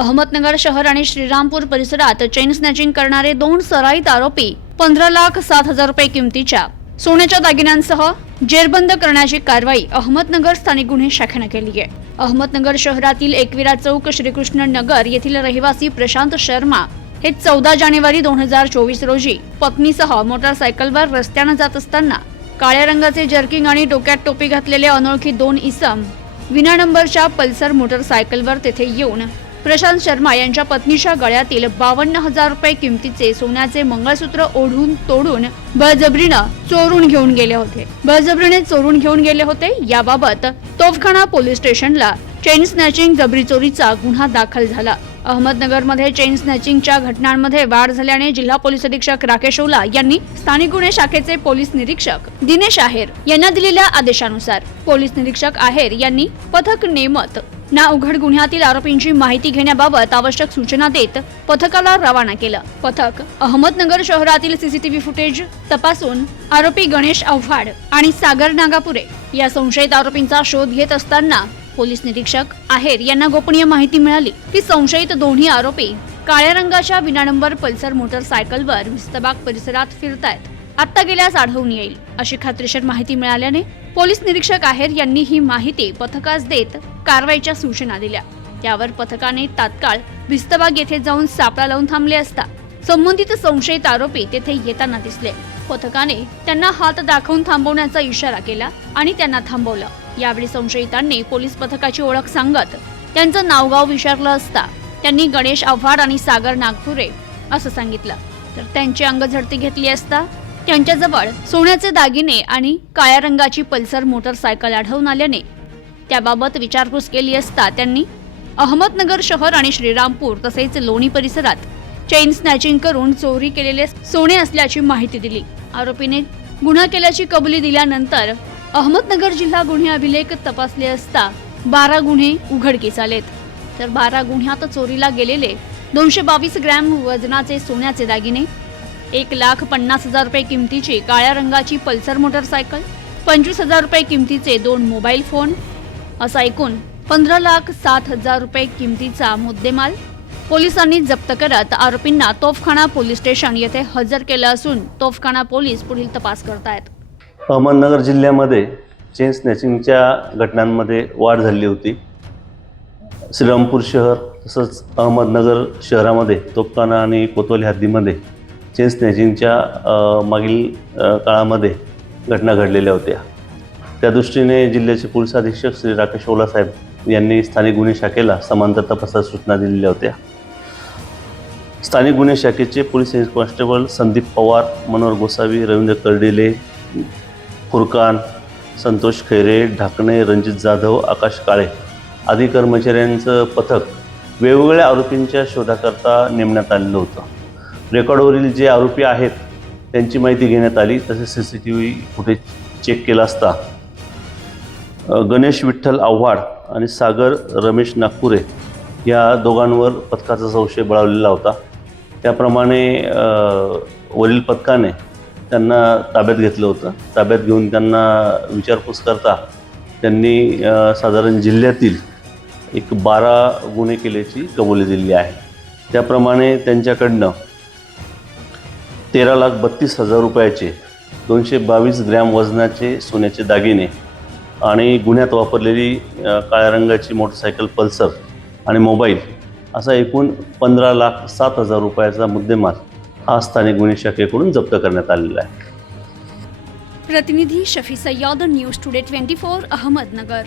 अहमदनगर शहर आणि श्रीरामपूर परिसरात चेन स्नॅचिंग करणारे दोन सराईत आरोपी पंधरा लाख सात हजार रुपये किमतीच्या सोन्याच्या दागिन्यांसह जेरबंद करण्याची कारवाई अहमदनगर स्थानिक गुन्हे शाखेनं केली आहे. अहमदनगर शहरातील एकविरा चौक श्रीकृष्ण नगर येथील रहिवासी प्रशांत शर्मा हे चौदा जानेवारी दोन हजार चोवीस रोजी पत्नीसह मोटारसायकलवर रस्त्यानं जात असताना काळ्या रंगाचे जर्किंग आणि डोक्यात टोपी घातलेले अनोळखी दोन इसम विना नंबरच्या पल्सर मोटरसायकलवर तेथे येऊन प्रशांत शर्मा यांच्या पत्नीच्या गळ्यातील बावन्न हजार रुपये किमतीचे सोन्याचे मंगळसूत्र ओढून तोडून बळजबरीनं चोरून घेऊन गेले होते. बळजबरीने चोरून घेऊन गेले होते. याबाबत तोफखाना पोलीस स्टेशनला चेन स्नॅचिंग जबरी चोरीचा गुन्हा दाखल झाला. अहमदनगरमध्ये चेन स्नॅचिंगच्या घटनांमध्ये वाढ झाल्याने जिल्हा पोलीस अधीक्षक राकेश ओला यांनी स्थानिक गुन्हे शाखेचे पोलीस निरीक्षक दिनेश आहेर यांना दिलेल्या आदेशानुसार पोलीस निरीक्षक आहेर यांनी पथक नेमत ना उघड गुन्ह्यातील आरोपींची माहिती घेण्याबाबत आवश्यक सूचना देत पथकाला रवाना केलं. पथक अहमदनगर शहरातील सीसीटीव्ही फुटेज तपासून आरोपी गणेश आव्हाड आणि सागर नागापुरे या संशयित आरोपींचा शोध घेत असताना पोलीस निरीक्षक आहेर यांना गोपनीय माहिती मिळाली. की संशयित दोन्ही आरोपी काळ्या रंगाच्या विना नंबर पल्सर मोटरसायकलवर विस्तबाग परिसरात फिरतायत. आत्ता गेल्यास आढळून येईल. अशी खात्रीशीर माहिती मिळाल्याने पोलीस निरीक्षक आहेर यांनी ही माहिती पथकास देत कारवाईच्या सूचना दिल्या. त्यावर पथकाने तात्काळ भिस्तबाग येथे जाऊन सापळा लावून थांबले असता संबंधित संशयित आरोपी तेथे येताना दिसले. पथकाने त्यांना हात दाखवून थांबवण्याचा इशारा केला आणि त्यांना थांबवलं. यावेळी संशयितांनी पोलीस पथकाची ओळख सांगत त्यांचं नावगाव विचारलं असता त्यांनी गणेश आव्हाड आणि सागर नागपुरे असं सांगितलं. तर त्यांची अंगझडती घेतली असता त्यांच्याजवळ सोन्याचे दागिने आणि काळ्या रंगाची पल्सर मोटरसायकल आढळून आल्याने त्याबाबत विचारपूस केली असता त्यांनी अहमदनगर शहर आणि श्रीरामपूर तसेच लोणी परिसरात चेन स्नॅचिंग करून चोरी केलेले सोने असल्याची माहिती दिली. आरोपीने गुन्हा केल्याची कबुली दिल्यानंतर अहमदनगर जिल्हा गुन्हे अभिलेख तपासले असता बारा गुन्हे उघडकीस आलेत. तर बारा गुन्ह्यात चोरीला गेलेले दोनशे बावीस ग्रॅम वजनाचे सोन्याचे दागिने एक लाख पन्नास हजार रुपये किमतीची काळ्या रंगाची पल्सर मोटरसायकल पंचवीस हजार रुपये किमतीचे दोन मोबाईल फोन असा एकूण पंधरा लाख सात हजार रुपये किमतीचा मुद्देमाल. पोलिसांनी जप्त करत आरोपींना तोफखाना पोलीस स्टेशन येथे हजर केलं असून तोफखाना पोलीस पुढील तपास करतायत. अहमदनगर जिल्ह्यामध्ये चेन स्नॅचिंगच्या घटनांमध्ये वाढ झाली होती. श्रीरामपूर शहर तसंच अहमदनगर शहरामध्ये तोफखाना आणि कोतवाली हद्दीमध्ये चेन स्नॅचिंगच्या मागील काळामध्ये घटना घडलेल्या होत्या. त्या दृष्टीने जिल्ह्याचे पोलीस अधीक्षक श्री राकेश ओला साहेब यांनी स्थानिक गुन्हे शाखेला समांतर तपासात सूचना दिलेल्या होत्या. स्थानिक गुन्हे शाखेचे police head constable Sandeep Pawar Manohar Gosavi Ravindra Kardile Furkan Santosh Khaire Dhakane Ranjit Jadhav Akash Kale आदी कर्मचाऱ्यांचं पथक वेगवेगळ्या आरोपींच्या शोधाकरता नेमण्यात आलेलं होतं. रेकॉर्डवरील जे आरोपी आहेत त्यांची माहिती घेण्यात आली. तसेच C C T V footage check केला असता गणेश विठ्ठल आव्हाड आणि सागर रमेश नागपुरे या दोघांवर पथकाचा संशय बळावलेला होता. त्याप्रमाणे वरील पथकाने त्यांना ताब्यात घेतलं होतं. ताब्यात घेऊन त्यांना विचारपूस करता त्यांनी साधारण जिल्ह्यातील एक बारा गुन्हे केल्याची कबुली दिली आहे. त्याप्रमाणे त्यांच्याकडनं तेरा लाख बत्तीस हजार रुपयाचे दोनशे बावीस ग्रॅम वजनाचे सोन्याचे दागिने आणि गुन्ह्यात वापरलेली काळ्या रंगाची मोटरसायकल पल्सर आणि मोबाईल असा एकूण पंधरा लाख सात हजार रुपयाचा मुद्देमाल हा स्थानिक गुन्हे शाखेकडून जप्त करण्यात आलेला आहे. प्रतिनिधी Shafi Sayyad news today twenty four Ahmednagar.